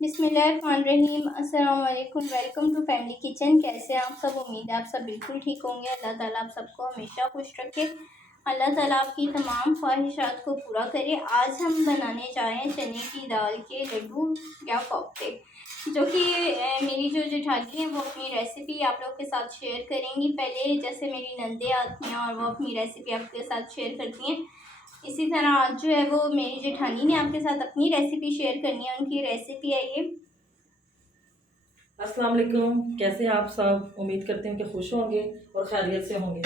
बिस्मिल्लाहिर्रहमानिर्रहीम। अस्सलाम वालेकुम। Welcome to family kitchen. कैसे हैं आप सब? उम्मीद है आप सब बिल्कुल ठीक होंगे। अल्लाह ताला आप सबको हमेशा खुश रखे। अल्लाह ताला आपकी तमाम ख्वाहिशात को पूरा करे। आज हम बनाने जा रहे हैं चने की दाल के लड्डू या कोफ्ते, जो कि मेरी जो जेठानी है वो अपनी रेसिपी आप लोग के साथ शेयर करेंगी। पहले जैसे मेरी नंदे आती हैं और वो अपनी रेसिपी आपके साथ शेयर करती हैं, इसी तरह आज जो है वो मेरी जेठानी ने आपके साथ अपनी रेसिपी शेयर करनी है। उनकी रेसिपी है ये। अस्सलाम वालेकुम। कैसे हैं आप सब? उम्मीद करते हैं कि खुश होंगे और खैरियत से होंगे।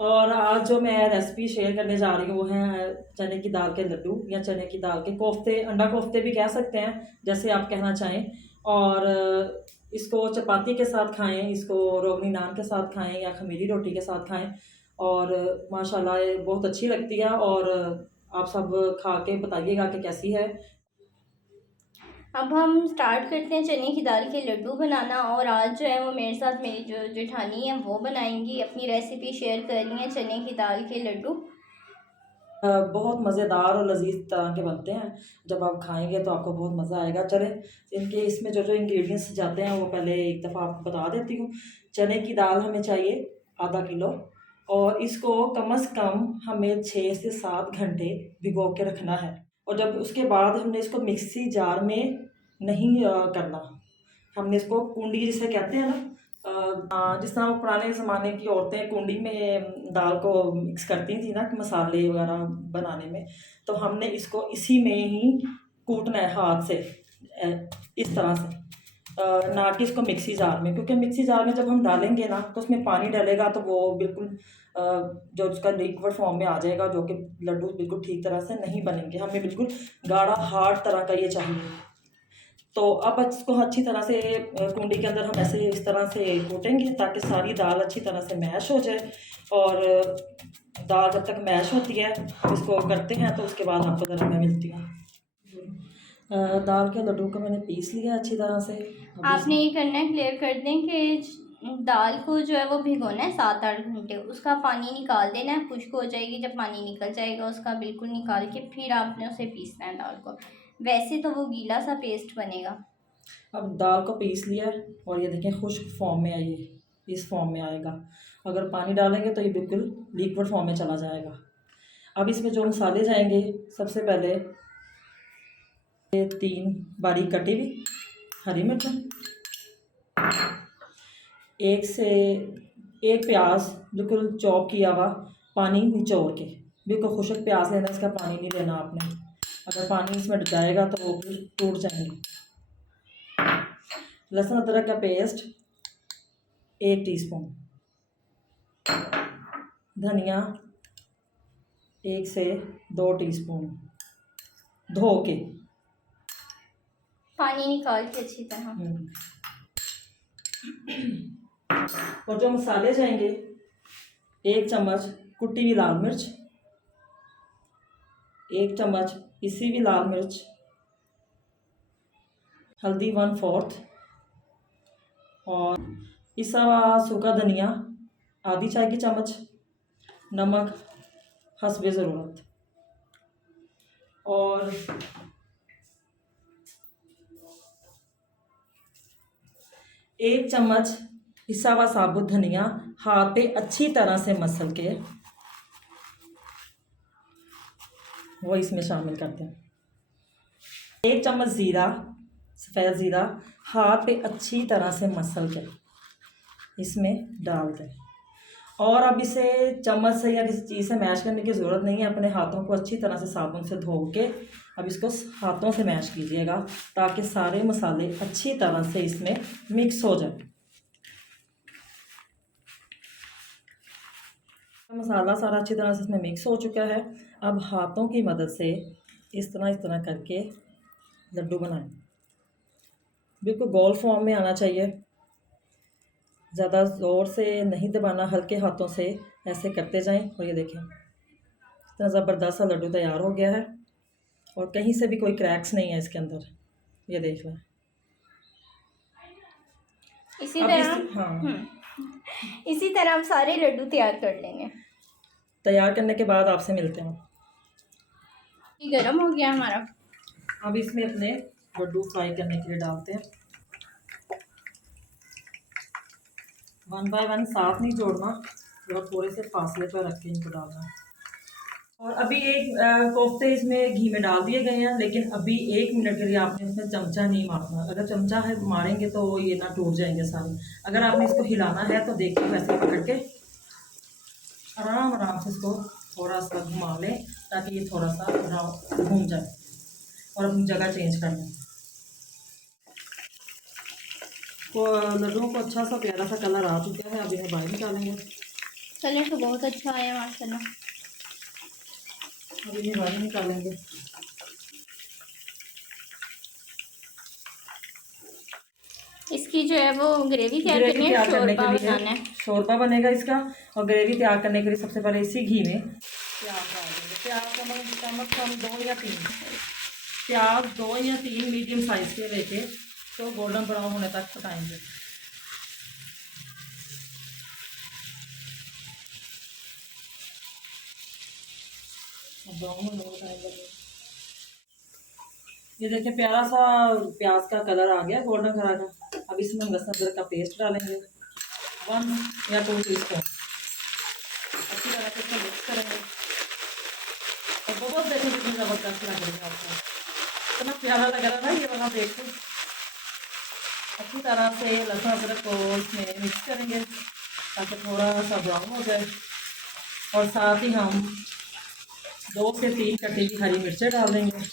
और आज जो मैं रेसिपी शेयर करने जा रही हूँ वो है चने की दाल के लड्डू या चने की दाल के कोफ्ते, अंडा कोफ्ते भी कह सकते हैं, जैसे आप कहना चाहें। और इसको चपाती के साथ खाएं, इसको रोगनी नान के साथ खाएं या खमीरी रोटी के साथ खाएं। और माशाल्लाह ये बहुत अच्छी लगती है। और आप सब खा के बताइएगा कि कैसी है। अब हम स्टार्ट करते हैं चने की दाल के लड्डू बनाना। और आज जो है वो मेरे साथ मेरी जो जेठानी है वो बनाएंगी, अपनी रेसिपी शेयर कर रही हैं चने की दाल के लड्डू। बहुत मज़ेदार और लजीज तरह के बनते हैं। जब आप खाएंगे तो आपको बहुत मज़ा आएगा। चलें, इनके इसमें जो जो इंग्रेडिएंट्स जाते हैं वो पहले एक दफ़ा आपको बता देती हूँ। चने की दाल हमें चाहिए आधा किलो, और इसको कम से कम हमें 6 से 7 घंटे भिगो के रखना है। और जब उसके बाद हमने इसको मिक्सी जार में नहीं करना, हमने इसको कुंडी जिसे कहते हैं ना, जिस तरह वो पुराने ज़माने की औरतें कुंडी में दाल को मिक्स करती थी ना कि मसाले वगैरह बनाने में, तो हमने इसको इसी में ही कूटना है हाथ से, इस तरह से। ना कि इसको मिक्सी जार में, क्योंकि मिक्सी जार में जब हम डालेंगे ना तो उसमें पानी डालेगा तो वो बिल्कुल जो उसका लिक्विड फॉर्म में आ जाएगा, जो कि लड्डू बिल्कुल ठीक तरह से नहीं बनेंगे। हमें बिल्कुल गाढ़ा हार्ड तरह का ये चाहिए। तो अब इसको अच्छी तरह से कुंडी के अंदर हम ऐसे इस तरह से कूटेंगे ताकि सारी दाल अच्छी तरह से मैश हो जाए। और दाल जब तक मैश होती है हम इसको करते हैं, तो उसके बाद आपको ज़रा मैं मिलती हूँ। दाल के लड्डू को मैंने पीस लिया अच्छी तरह से। आपने ये करना है, क्लियर कर दें कि दाल को जो है वो भिगोना है 7-8 घंटे। उसका पानी निकाल देना है, खुश्क हो जाएगी। जब पानी निकल जाएगा उसका बिल्कुल निकाल के फिर आपने उसे पीसना है दाल को। वैसे तो वो गीला सा पेस्ट बनेगा। अब दाल को पीस लिया और ये देखें खुश्क फॉर्म में आई है, इस फॉर्म में आएगा। अगर पानी डालेंगे तो ये बिल्कुल लिक्विड फॉर्म में चला जाएगा। अब इसमें जो मसाले जाएंगे, सबसे पहले 3 बारीक कटी हुई हरी मिर्च, एक प्याज बिल्कुल चॉप किया हुआ, पानी निचोड़ के। बिल्कुल खुश्क प्याज लेना, इसका पानी नहीं लेना आपने। अगर पानी इसमें जाएगा तो वो फिर टूट जाएंगे। लहसुन अदरक का पेस्ट 1 टीस्पून, धनिया 1 से 2 टीस्पून, धो के पानी निकाल के अच्छी तरह। और जो मसाले जाएंगे, 1 चम्मच कुटी हुई लाल मिर्च, 1 चम्मच पिसी हुई लाल मिर्च, हल्दी 1/4, और पिसा हुआ सूखा धनिया आधी चाय की चम्मच, नमक हस्बे ज़रूरत, और 1 चम्मच पिसा हुआ साबुत धनिया हाथ पे अच्छी तरह से मसल के वो इसमें शामिल करते हैं। 1 चम्मच ज़ीरा, सफ़ेद ज़ीरा हाथ पे अच्छी तरह से मसल के इसमें डाल दें। और अब इसे चम्मच से या किसी चीज़ से मैश करने की ज़रूरत नहीं है। अपने हाथों को अच्छी तरह से साबुन से धो के अब इसको हाथों से मैश कीजिएगा ताकि सारे मसाले अच्छी तरह से इसमें मिक्स हो जाए। मसाला सारा अच्छी तरह से इसमें मिक्स हो चुका है। अब हाथों की मदद से इस तरह करके लड्डू बनाएं। बिल्कुल गोल फॉर्म में आना चाहिए, ज़्यादा ज़ोर से नहीं दबाना, हल्के हाथों से ऐसे करते जाएं। और ये देखें इतना ज़बरदस्त सा लड्डू तैयार हो गया है और कहीं से भी कोई क्रैक्स नहीं है इसके अंदर, ये देख लें। इसी तरह इसी तरह हम सारे लड्डू तैयार कर लेंगे। तैयार करने के बाद आपसे मिलते हैं। ये गरम हो गया हमारा। अब इसमें अपने लड्डू फ्राई करने के लिए डालते हैं। 1 बाय 1 साथ नहीं जोड़ना, और थोड़े से फासले पर रख के इनको डालना है। और अभी एक कोफ्ते इसमें घी में डाल दिए गए हैं, लेकिन अभी 1 मिनट के लिए आपने इसमें चमचा नहीं मारना। अगर चमचा है मारेंगे तो ये ना टूट जाएंगे सारे। अगर आपने इसको हिलाना है तो देखिए वैसे पकड़ के आराम आराम से इसको थोड़ा सा घुमा लें, ताकि ये थोड़ा सा घूम जाए और अपनी जगह चेंज कर लें। तो लड्डुओं को अच्छा सा प्यारा सा कलर आ चुका है, अभी हम बाहर निकालेंगे। कलर तो बहुत अच्छा आया माशाल्लाह। अभी ये बाहर निकालेंगे। इसकी जो है वो ग्रेवी तैयार ग्रेवी करनी है, तैयार करने शोरबा के लिए बनाना है। शोरबा बनेगा इसका। और ग्रेवी तैयार करने के लिए सबसे पहले इसी घी में प्याज डाल देंगे। प्याज कम से कम 2 या 3 प्याज, 2 या 3 मीडियम साइज़ के लेके तो गोल्डन ब्राउन होने तक पकाएंगे। ब्राउन होने में टाइम लगेगा। ये देखिए प्यारा सा प्याज का कलर आ गया गोल्डन कलर का। अब इसमें हम लहसुन अदरक का पेस्ट डालेंगे 1 या 2 टीस्पून। अच्छी तरह से इसको मिक्स करेंगे और बहुत देखें कितनी ज़बरदस्त लग रही है आपको, इतना प्यारा लग रहा है ये वाला देख के। अच्छी तरह से लहसुन अदरक को इसमें मिक्स करेंगे ताकि थोड़ा सा ब्राउन हो जाए। और साथ ही हम 2 से 3 कटी हुई हरी मिर्चें डाल देंगे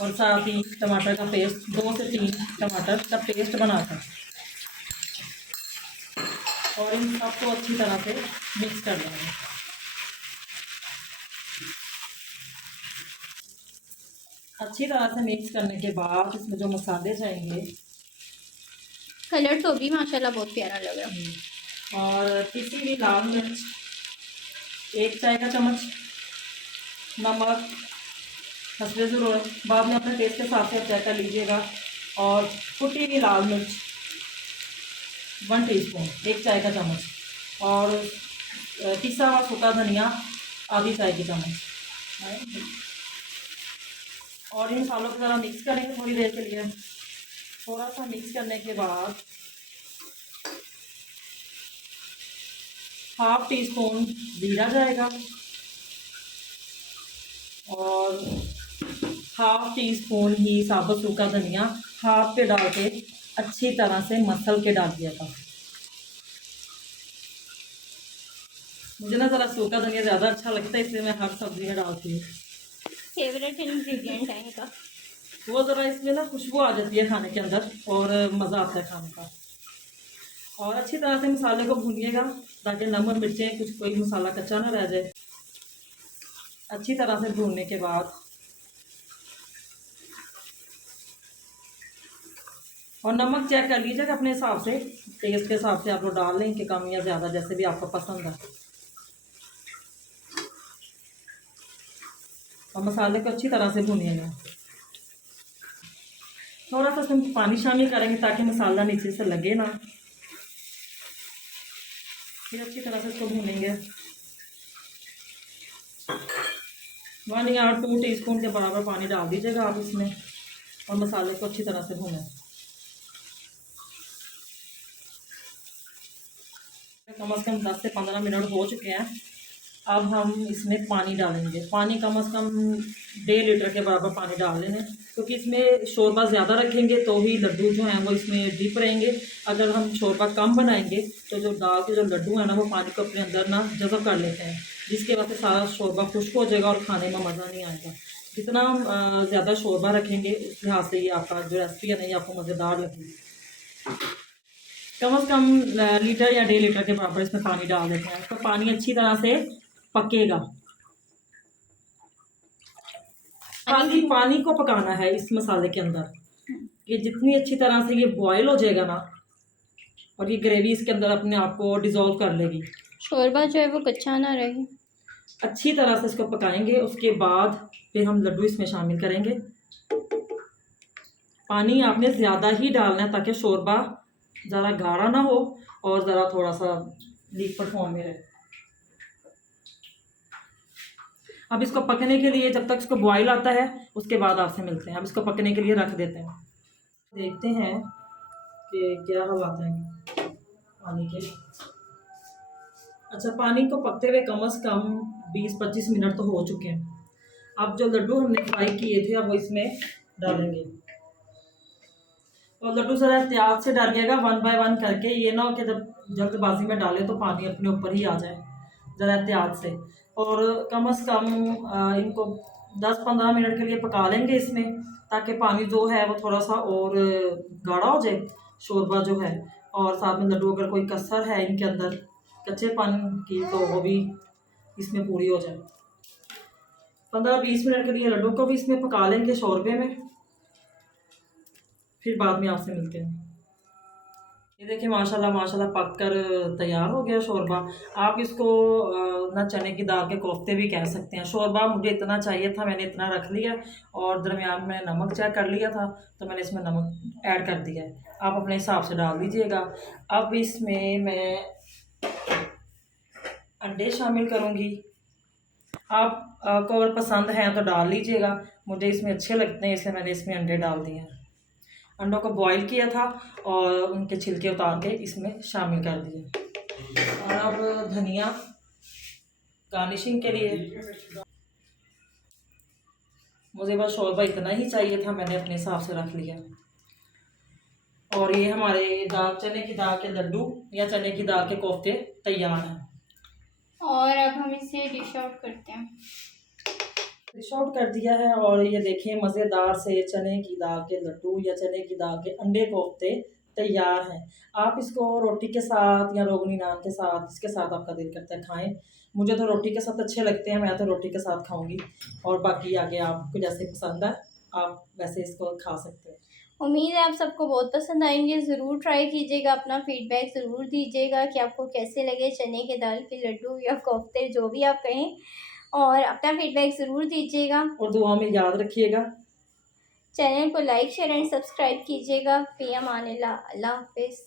और साथ ही टमाटर का पेस्ट, 2 से 3 टमाटर का पेस्ट बनाकर, और इन सबको अच्छी तरह से मिक्स कर देंगे। अच्छी तरह से मिक्स करने के बाद इसमें जो मसाले जाएंगे, कलर तो भी माशाल्लाह बहुत प्यारा लग रहा है। और पिसी हुई लाल मिर्च 1 चाय का चम्मच, नमक हस्बे ज़रूरत, बाद में अपने टेस्ट के हिसाब से आप चेक कर लीजिएगा। और कुटी हुई लाल मिर्च 1 टीस्पून 1 चाय का चम्मच, और पिसा हुआ सूखा धनिया आधी चाय की चम्मच। और इन मसालों को ज़रा मिक्स करेंगे थोड़ी देर के लिए। थोड़ा सा मिक्स करने के बाद 1/2 टीस्पून जीरा जाएगा और 1/2 टीस्पून ही साबुत सूखा धनिया हाथ पे डाल के अच्छी तरह से मसल के डाल दिया था। मुझे ना ज़रा सूखा धनिया ज़्यादा अच्छा लगता है, इसलिए मैं हर सब्जी में डालती हूँ। फेवरेट इंग्रेडिएंट है इनका। वो ज़रा इसमें ना खुशबू आ जाती है खाने के अंदर और मज़ा आता है खाने का। और अच्छी तरह से मसाले को भूनिएगा ताकि नमक मिर्चें कुछ कोई मसाला कच्चा ना रह जाए। अच्छी तरह से भूनने के बाद और नमक चेक कर लीजिएगा अपने हिसाब से, टेस्ट के हिसाब से आप लोग डाल लें कि कम या ज़्यादा जैसे भी आपको पसंद है। और मसाले को अच्छी तरह से भूनिएगा। थोड़ा सा इसमें पानी शामिल करेंगे ताकि मसाला नीचे से लगे ना। फिर अच्छी तरह से इसको भूनेंगे। 1 या 2 टीस्पून के बराबर पानी डाल दीजिएगा आप इसमें और मसाले को अच्छी तरह से भूनें। कम से कम 10 से 15 मिनट हो चुके हैं। अब हम इसमें पानी डालेंगे। पानी कम से कम 1.5 लीटर के बराबर पानी डाल लेंगे, क्योंकि इसमें शोरबा ज़्यादा रखेंगे तो ही लड्डू जो हैं वो इसमें डिप रहेंगे। अगर हम शोरबा कम बनाएंगे तो जो दाल के जो लड्डू हैं ना वो पानी को अपने अंदर ना जज़ब कर लेते हैं, जिसके वजह से सारा शोरबा खुश्क हो जाएगा और खाने में मज़ा नहीं आएगा। जितना हम ज़्यादा शोरबा रखेंगे उस लिहाज से ये आपका जो रेसिपी है ना ये आपको मज़ेदार लगेगी। कम से कम लीटर या 1.5 लीटर के बराबर इसमें पानी डाल देते हैं। तो पानी अच्छी तरह से पकेगा। पानी को पकाना है इस मसाले के अंदर। ये जितनी अच्छी तरह से ये बॉयल हो जाएगा ना और ये ग्रेवी इसके अंदर अपने आप को डिज़ोल्व कर लेगी, शोरबा जो है वो कच्चा ना रहे। अच्छी तरह से इसको पकाएंगे। उसके बाद फिर हम लड्डू इसमें शामिल करेंगे। पानी आपने ज़्यादा ही डालना है ताकि शोरबा ज़रा गाढ़ा ना हो और ज़रा थोड़ा सा लिक्विड फॉर्म में रहे। अब इसको पकने के लिए, जब तक इसको बॉईल आता है उसके बाद आपसे मिलते हैं। अब इसको पकने के लिए रख देते हैं, देखते हैं कि क्या हालात हैं पानी के। अच्छा, पानी को पकते हुए कम से कम 20-25 मिनट तो हो चुके हैं। अब जो लड्डू हमने फ्राई किए थे अब वो इसमें डालेंगे, और लड्डू ज़रा एहतियात से डालिएगा, 1 बाय 1 करके। ये ना हो कि जब जल्दबाजी में डालें तो पानी अपने ऊपर ही आ जाए, ज़रा एहतियात से। और कम से कम इनको 10-15 मिनट के लिए पका लेंगे इसमें, ताकि पानी जो है वो थोड़ा सा और गाढ़ा हो जाए, शोरबा जो है। और साथ में लड्डू अगर कोई कसर है इनके अंदर कच्चे पानी की तो वो भी इसमें पूरी हो जाए। 15-20 मिनट के लिए लड्डू को भी इसमें पका लेंगे शोरबे में, फिर बाद में आपसे मिलते हैं। ये देखिए माशाल्लाह माशाल्लाह पक कर तैयार हो गया शोरबा। आप इसको ना चने की दाल के कोफ्ते भी कह सकते हैं। शोरबा मुझे इतना चाहिए था, मैंने इतना रख लिया, और दरमियान में नमक चेक कर लिया था तो मैंने इसमें नमक ऐड कर दिया है। आप अपने हिसाब से डाल दीजिएगा। अब इसमें मैं अंडे शामिल करूँगी। आप को अगर पसंद है तो डाल लीजिएगा, मुझे इसमें अच्छे लगते हैं इसलिए मैंने इसमें अंडे डाल दिए हैं। अंडों को बॉईल किया था और उनके छिलके उतार के इसमें शामिल कर दिए। और अब धनिया गार्निशिंग के लिए, मुझे बस शोरबा इतना ही चाहिए था, मैंने अपने हिसाब से रख लिया। और ये हमारे दाल चने की दाल के लड्डू या चने की दाल के कोफ्ते तैयार हैं। और अब हम इसे डिश आउट करते हैं। डिश आउट कर दिया है, और ये देखिए मज़ेदार से चने की दाल के लड्डू या चने की दाल के अंडे कोफ्ते तैयार हैं। आप इसको रोटी के साथ या रोगनी नान के साथ, इसके साथ आपका दिल करता है खाएं। मुझे तो रोटी के साथ अच्छे लगते हैं, मैं तो रोटी के साथ खाऊंगी। और बाकी आगे आपको जैसे पसंद है आप वैसे इसको खा सकते हैं। उम्मीद है आप सबको बहुत पसंद आएंगे। ज़रूर ट्राई कीजिएगा, अपना फीडबैक ज़रूर दीजिएगा कि आपको कैसे लगे चने के दाल के लड्डू या कोफ्ते, जो भी आप कहें, और अपना फीडबैक ज़रूर दीजिएगा। और दुआ में याद रखिएगा, चैनल को लाइक शेयर एंड सब्सक्राइब कीजिएगा। फ़ी अमानिल्लाह, अल्लाह हाफ़िज़।